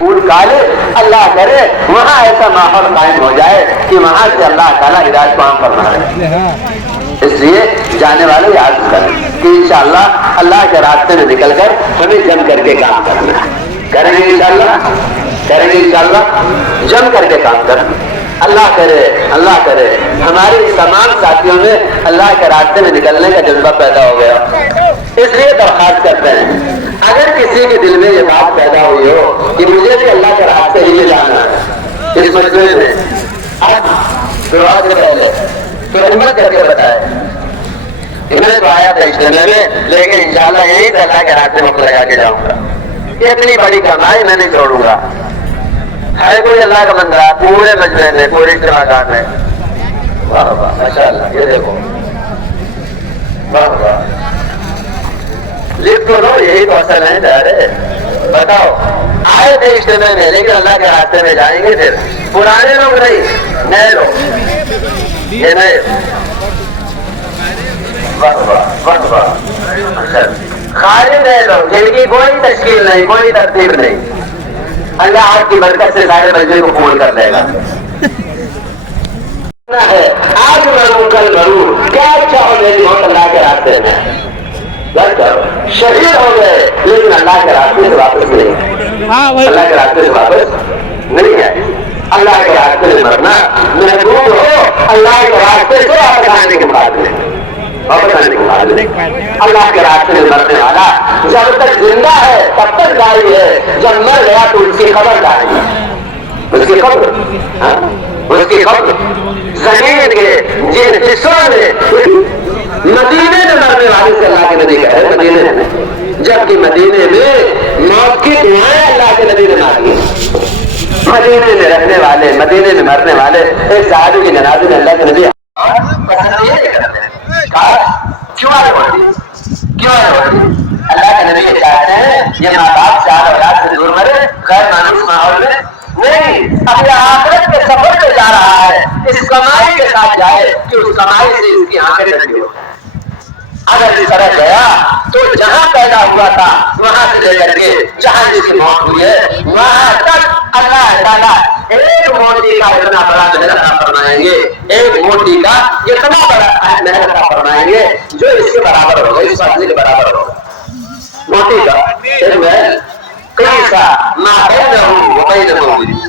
پھول کالے اللہ کرے وہاں ایسا ماحول قائم ہو جائے کہ وہاں سے اللہ تعالیٰ ہدایت کو عام فرما رہے. اس لیے جانے والے یاد کریں کہ انشاءاللہ اللہ کے راستے میں نکل کر ہمیں جم کر کے کام کرنا ہے. کریں گے انشاءاللہ, کریں گے انشاءاللہ, جم کر کے کام کرنا. اللہ کرے ہمارے تمام ساتھیوں میں اللہ کے راستے میں نکلنے کا جذبہ پیدا ہو گیا. اس لیے درخواست کرتے ہیں اگر کسی کے دل میں یہ بات پیدا ہوئی ہو کہ مجھے بھی اللہ کے راستے ہی میں جانا ہے, اس مجمع میں اب دعا سے پہلے تو ہمت کر کے بتائے. میں نے تو آیا تھا اجتماع میں, لیکن انشاءاللہ یہی سے اللہ کے راستے میں لگا کے جاؤں گا. اتنی بڑی کمائی میں نہیں چھوڑوں گا. ہے کوئی اللہ کا بندہ پورے مجمع میں, پوری اجتماع میں؟ واہ واہ ماشاء اللہ. یہ دیکھو واہ واہ, لکھ تو لو, یہی تو اصل ہے. ڈرے بتاؤ آئے تھے اجتماع میں لیکن اللہ کے راستے میں جائیں گے. پھر پرانے لوگ نہیں, نئے لوگ, یہ نئے. واہ واہ واہ واہ, خالی نئے لوگ جن کی کوئی تشکیل نہیں, کوئی ترتیب نہیں. اللہ آپ کی برکت سے سارے مجمع کو قبول کر لے گا. آج مروں کل مروں, کیا اچھا ہو میری موت اللہ کے راستے میں. شہید ہو گئے لیکن اللہ کے راستے سے واپس نہیں, اللہ کے راستے سے واپس نہیں ہے. اللہ کے راستے میں مرنا محبوب ہو, اللہ کے راستے سے واپس آنے کے بعد میں, واپس آنے کے بعد میں اللہ کے راستے میں مرنے والا جب تک زندہ ہے تب تک جاری ہے, جب مر گیا تو اس کی خبر جاری ہے. اس کی خبر, اس کی خبر زمین کے جن حصوں میں مدینے میں مرنے والے سے اللہ کے نبی کہہ رہے, مدینے میں, جبکہ مدینے میں موت کی دعائیں اللہ کے نبی نے مانگی. مدینے میں رہنے والے, مدینے میں مرنے والے ایک صحابی کی جنازے میں اللہ کے نبی پسند نہیں کرتے. کیوں ہوتی, کیوں ہوتی؟ اللہ کے نبی چاہتے ہیں یہ ماں باپ سے اولاد سے دور مرے غیر مانوس ماحول میں نہیں, اپنے آخرت کے سفر پہ جا رہا ہے, اس کمائی کے ساتھ جائے کہ اس کمائی سے اس کی آنکھیں ٹھنڈی ہو. اگر اس طرح گیا تو جہاں پیدا ہوا تھا وہاں سے لے کر کے جہاں جس کی موت ہوئی ہے وہاں تک اللہ تعالیٰ ایک موتی کا اتنا بڑا محل عطا فرمائیں گے, ایک موتی کا اتنا بڑا محل عطا فرمائیں گے جو اس کے برابر ہوگا, اس فاصلے کے برابر ہوگا. موتی کا ایک محل کیسا ما بینہ و بینہ.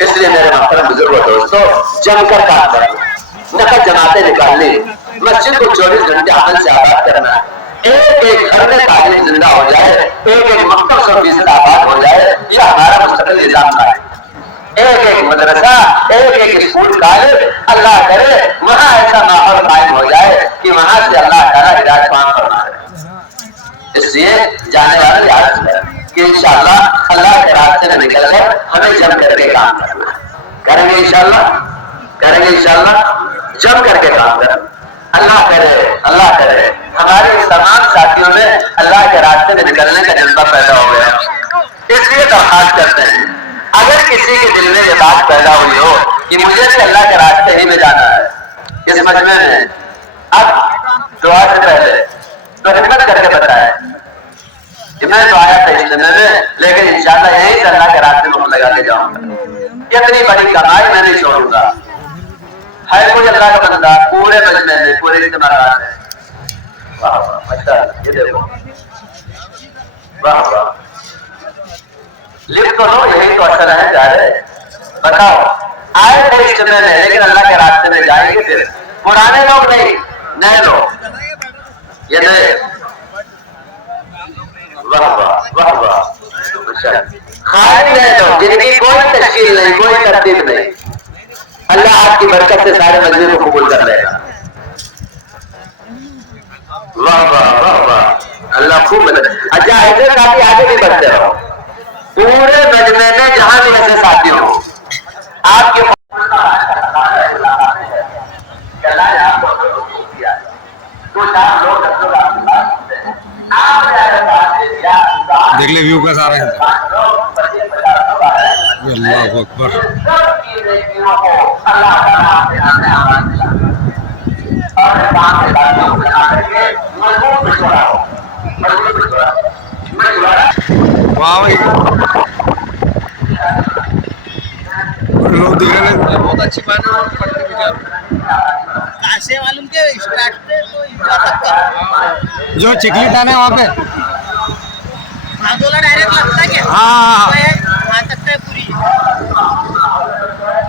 اس لیے میرے محترم بزرگ و دوستو جم کر کام کرنا, نقد جماعتیں نکالنی, مسجد کو 24 گھنٹے عمل سے آباد کرنا, ایک ایک گھر میں تعلیم زندہ ہو جائے, ایک ایک مکتب 100% آباد ہو جائے, یہ ہمارا مستقل نظام کا ہے. ایک ایک مدرسہ, ایک ایک اسکول کالج, اللہ کرے وہاں ایسا ماحول قائم ہو جائے کہ وہاں سے اللہ تعالیٰ ہدایت کو عام فرما دے. اس لیے جانے والے یاد کریں کہ انشاءاللہ اللہ کے راستے میں نکل کر ہمیں جم کر کے کام کرنا ہے. کریں گے انشاءاللہ, کریں گے انشاءاللہ, جم کر کے کام کریں. اللہ کرے ہمارے اس تمام ساتھیوں میں اللہ کے راستے میں نکلنے کا جذبہ پیدا ہو گیا. اس لیے درخواست کرتے ہیں اگر کسی کے دل میں یہ بات پیدا ہوئی ہو کہ مجھے بھی اللہ کے راستے ہی میں جانا ہے, اس مجمع میں اب دعا سے پہلے تو ہمت کر کے بتائے کہ میں تو آیا تھا اجتماع میں لیکن انشاءاللہ یہی سے اللہ کے راستے میں لگا کے جاؤں گا. اتنی بڑی کمائی میں نہیں چھوڑوں گا. ہے کوئی اللہ کا بندہ پورے مجمع میں, پورے اجتماع میں؟ واہ واہ ماشاء اللہ. یہ دیکھو واہ واہ, لکھ تو لو, یہی تو اثر ہے. جا رہے بتاؤ آئے تھے اجتماع میں لیکن اللہ کے راستے میں جائیں گے. پھر پرانے لوگ نہیں, نئے لوگ, یہ نئے. واہ واہ واہ واہ, خالی نئے لوگ جن کی کوئی تشکیل نہیں, کوئی ترتیب نہیں. اللہ آپ کی برکت سے سارے مجمع کو قبول کر لے گا. واہ واہ واہ واہ, اللہ خوب مدد. اچھا ایسے کافی آگے بھی بڑھتے رہو, پورے مجمع میں جہاں بھی ایسے ساتھی ہوں آپ کے دیکھ لے ویو کا سارا ہے. اللہ اکبر. واہ लोग दिख रहे हैं बहुत अच्छी बात है पट्टी भी कहाँ से मालूम के स्टार्ट पे तो जा सकता जो चिखली थाना है वहाँ पे भादोला डायरेक्ट लगता है क्या हाँ वहाँ तक है पूरी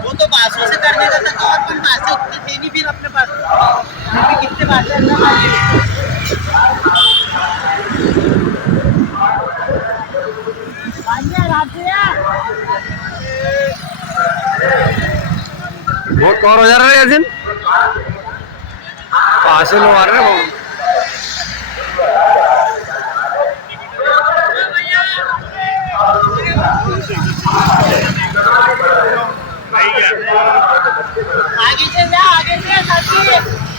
वो तो बासों से करने का था और अपन बासें उतनी थे नहीं फिर अपने पास कितने बातें बहुत कवर हो जा रहा है यासिन पास लोग आ रहे हैं आगे से जा आगे से साथी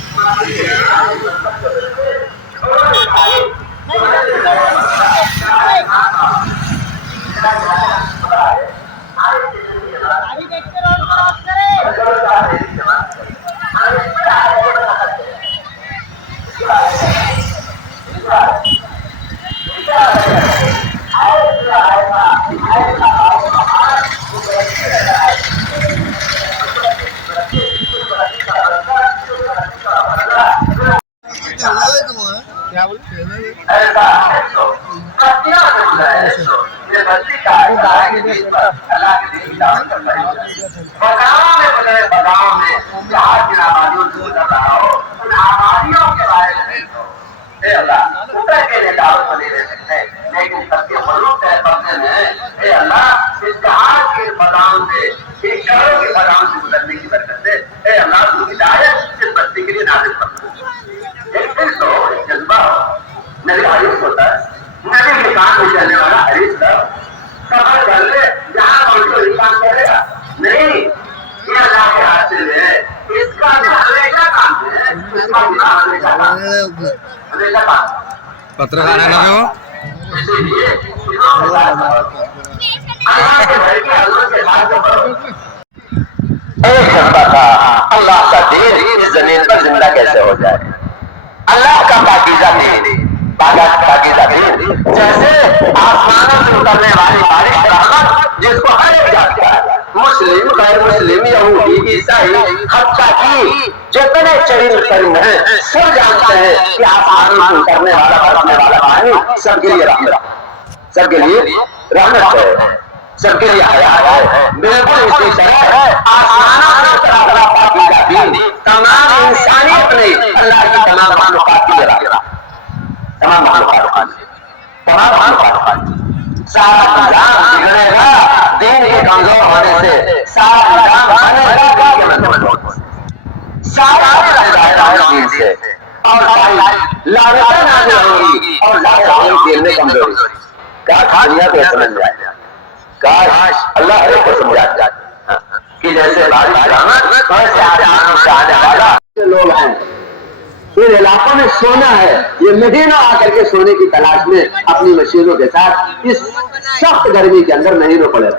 गाड़ी देखते रोड क्रॉस करे क्या बोले लेकिन सबके मरूद है बदले में हे अल्लाह इस जहाज के बदाम से एक शहरों के बदाम से गुजरने की बरकत से हे अल्लाह तू हिदायत इस बस्ती के लिए नाजिल कर एक फिर तो एक जज्बा नबी हरीस होता है नबी के कान में चलने वाला हरीस था सफर कर ले जहाँ पहुंचो इंसान करेगा नहीं ये अल्लाह के हाथ से है इसका हमेशा काम है इसका हमेशा काम पत्रकार है ना वो एक शब्द था अल्लाह का दीन इस जमीन पर जिंदा कैसे हो जाए अल्लाह का पाकीज़ा दीन पाकीज़ा दीन जैसे आसमानों से उतरने वाली बारिश रहमत जिसको हर एक जानता है मुस्लिम गैर मुस्लिम यहूदी ईसाई हत्ता की जितने चरिंद परिंद हैं सब जानते हैं कि आसमानों से उतरने वाला बरसने वाला पानी सबके लिए रहमत सबके लिए रहमत है सबके लिए हयात है बिल्कुल इसी तरह आसमानों से उतरा हुआ पाकीज़ा दीन तमाम इंसानियत ने अल्लाह की तमाम मानुकात की जगह तमाम मानुकात सारा निजाम बिगड़ेगा दीन के कमजोर होने से सारा निजाम बनेगा दीन के मजबूत होने सारा दीन से और लानतें नाज़िल होंगी और लानतें दीन में कमजोरी काश दुनिया को समझ जाए काश अल्लाह हर एक को समझा जाए कि जैसे बारिश रहमत वैसे आसमानों से आने वाला लोग हैं इन इलाकों में सोना है ये महीनों आकर के सोने की तलाश में अपनी मशीनों के साथ इस सख्त गर्मी के अंदर महीनों पड़े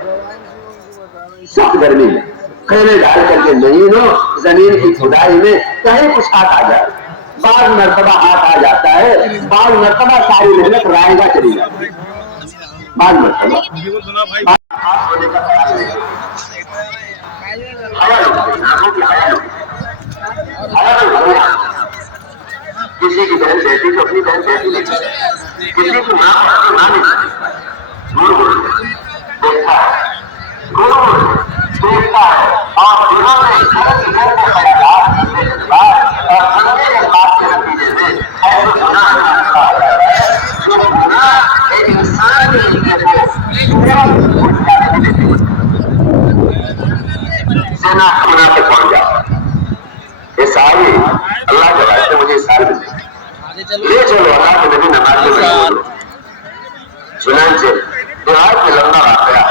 सख्त गर्मी में खेमे डाल करके महीनों जमीन की खुदाई में कहीं कुछ हाथ आ जाए बाद मरतबा हाथ आ जाता है बाद मरतबा सारी मेहनत रायगा चली जाती बाद मरतबा किसी की बहन बेटी तो अपनी बहन बेटी नहीं किसी की माँ अपनी माँ नहीं देखता है और जिन्होंने घर की घर को फैला और समझे के बात के नतीजे में ऐसे गुनाह एक इंसान की सेना खाना पे पहुंच जाओ ये सारी अल्लाह के वास्ते मुझे सारी ले चलो अल्लाह के नबी नमाज में चुनांचे बहुत में लंबा वाकया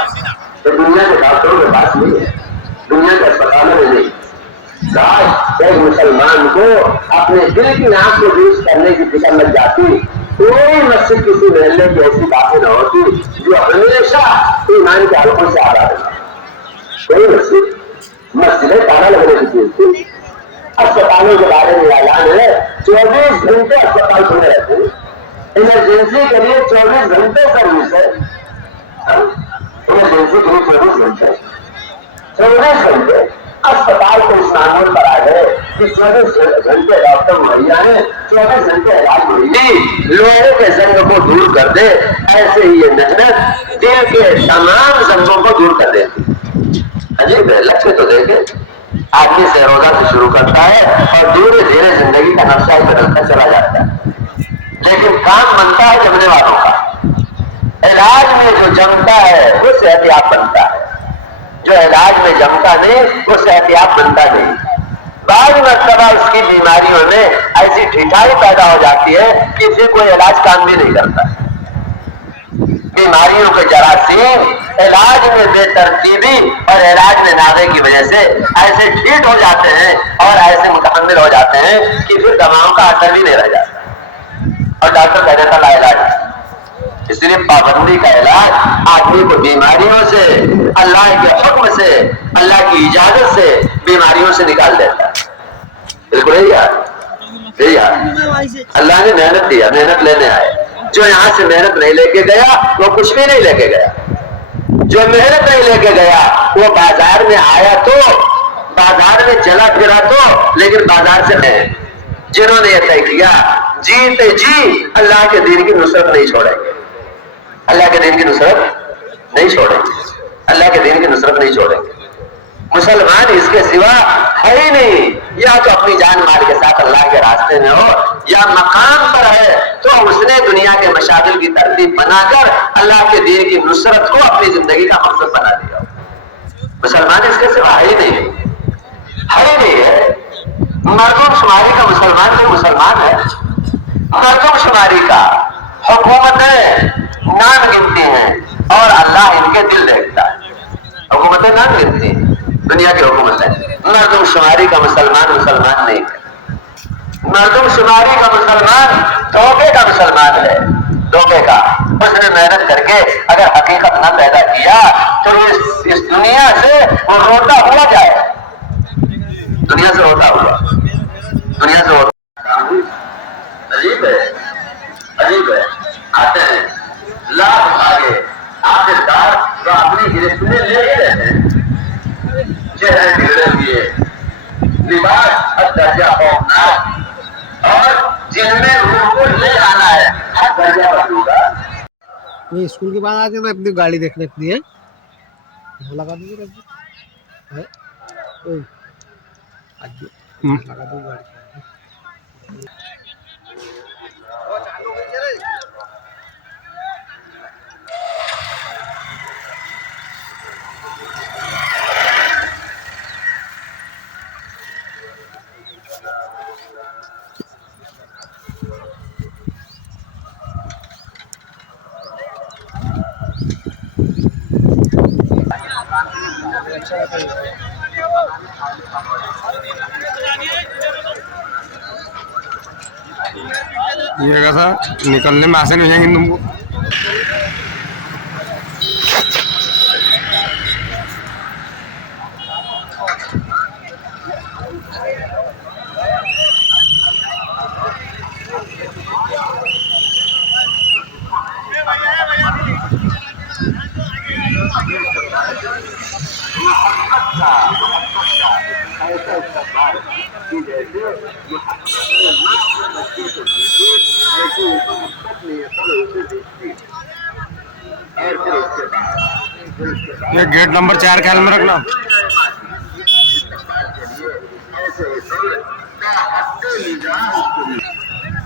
तो दुनिया के डॉक्टरों के पास नहीं है दुनिया के अस्पतालों में नहीं काश एक मुसलमान को अपने दिल की आंख को दूर करने की फिक्र लग जाती कोई मस्जिद किसी महल्ले की ऐसी बातें न होती जो हमेशा ईमान के हल्कों से आ रहा है कोई मस्जिदें ताला लगने की चीज थी अस्पतालों के बारे में ऐलान है 24 घंटे अस्पताल खुले रहते हैं इमरजेंसी के लिए 24 घंटे सर्विस है इमरजेंसी के लिए 24 घंटे 24 घंटे अस्पताल को इस नामों पर आ गए कि 24 घंटे डॉक्टर मुहैया है, 24 घंटे इलाज मुहैया, लोहे के जंग को दूर कर दे। ऐसे ही ये मेहनत दिल के तमाम जंगों को दूर कर देती। अजीब है, लक्ष्य तो देखे, आदमी से रोजा से शुरू करता है और धीरे धीरे जिंदगी का नक्शा बदलता चला जाता है, लेकिन काम बनता है जमने वालों का। इलाज में जो जमता है वो सेहतियाब बनता है, जो इलाज में जमता नहीं वो सेहतियाब बनता नहीं। बाद मरतबा उसकी बीमारियों में ऐसी ठिठाई पैदा हो जाती है कि फिर कोई इलाज काम भी नहीं करता। बीमारियों के जरासीम इलाज में बेतरतीबी और इलाज में नादे की वजह से ऐसे ठीक हो जाते हैं और ऐसे मुतहम्मिल हो जाते हैं कि फिर दवाओं का असर भी नहीं रह जाता और डॉक्टर कह देता लाइलाज। इसलिए पाबंदी का इलाज आदमी को बीमारियों से, अल्लाह के हुक्म से, अल्लाह की इजाजत से बीमारियों से निकाल देता है। बिल्कुल यही यार, अल्लाह ने मेहनत दिया, मेहनत लेने आए। जो यहाँ से मेहनत नहीं लेके गया वो कुछ भी नहीं लेके गया। जो मेहनत नहीं लेके गया वो बाजार में आया तो, बाजार में चला फिरा तो, लेकिन बाजार से नहीं। जिन्होंने ये तय किया जीते जी अल्लाह के दीन की नुसरत नहीं छोड़ेंगे, अल्लाह के दीन की नुसरत नहीं छोड़ेंगे, अल्लाह के दीन की नुसरत नहीं छोड़ेंगे। मुसलमान इसके सिवा है ही नहीं। या तो अपनी जान माल के साथ अल्लाह के रास्ते में हो, या मकाम पर है तो उसने दुनिया के मशागिल की तरतीब बनाकर अल्लाह के दीन की नुसरत को अपनी जिंदगी का मकसद बना दिया। मुसलमान इसके सिवा है ही नहीं, है ही नहीं है। मर्दमशुमारी का मुसलमान नहीं मुसलमान है, मर्दमशुमारी का हुकूमतें नाम गिनती हैं और अल्लाह इनके दिल देखता है। हुकूमतें नाम गिनती हैं, दुनिया की हुकूमतें। मर्दमशुमारी का मुसलमान मुसलमान नहीं है। मर्दमशुमारी का मुसलमान धोखे का मुसलमान है, धोखे का। उसने मेहनत करके अगर हकीकत न पैदा किया तो इस दुनिया से वो रोता हुआ जाए, दुनिया से होता हुआ, दुनिया से होता। अजीब है, अजीब है। आते हैं लाख आगे आखिरकार जो अपनी गिरफ्त में ले रहते हैं, चेहरे बिगड़े हुए, लिबास हद दर्जा खौफनाक और जिनमें रूह को ले आना है हद दर्जा बदलूंगा। ये स्कूल के बाद आके मैं अपनी गाड़ी देखने के लिए लगा दूंगी, लगा दूंगी गाड़ी। ये कैसा निकलने में आसानी हो जाएंगी तुमको। ये गेट नंबर 4 ख्याल में रखना।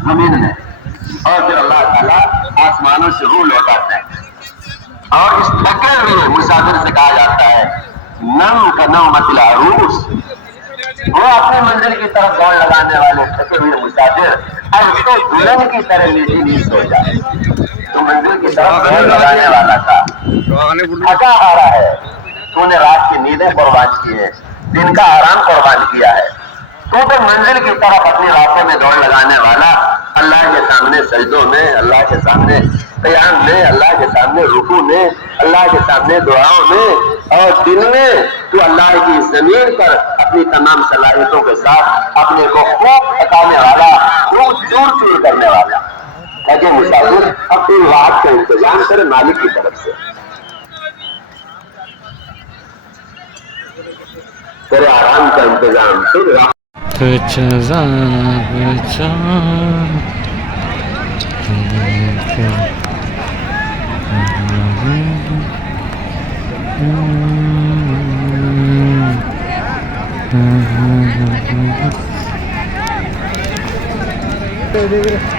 जमीन में और फिर अल्लाह ताला आसमानों से रूह लौटाता है और इस थके हुए मुसाफिर से कहा जाता है नम का नम मतलब अरूस। वो अपनी मंजिल की तरफ दौड़ लगाने वाले थके हुए मुसाफिर अब तो दुल्हन की तरह मीठी नींद सो जाए। तो मंजिल की तरफ दौड़ लगाने वाला था, थका हारा है, तूने रात की नींदें कुर्बान की है, दिन का आराम कुर्बान किया है। तू तो मंजिल की तरफ अपनी रास्तों में दौड़ लगाने वाला अल्लाह के सामने सजदों में, अल्लाह के सामने क़याम में, अल्लाह के सामने रुकू में, अल्लाह के सामने दुआओं में और दिन में तू अल्लाह की जमीन पर अपनी तमाम सलाहियतों के साथ अपने को खूब थकाने वाला, खूब चूर चूर करने वाला। ताकि मुसाफिर अपनी रात का इंतजाम करे मालिक की तरफ से। तेरे आराम का इंतजाम फिर दे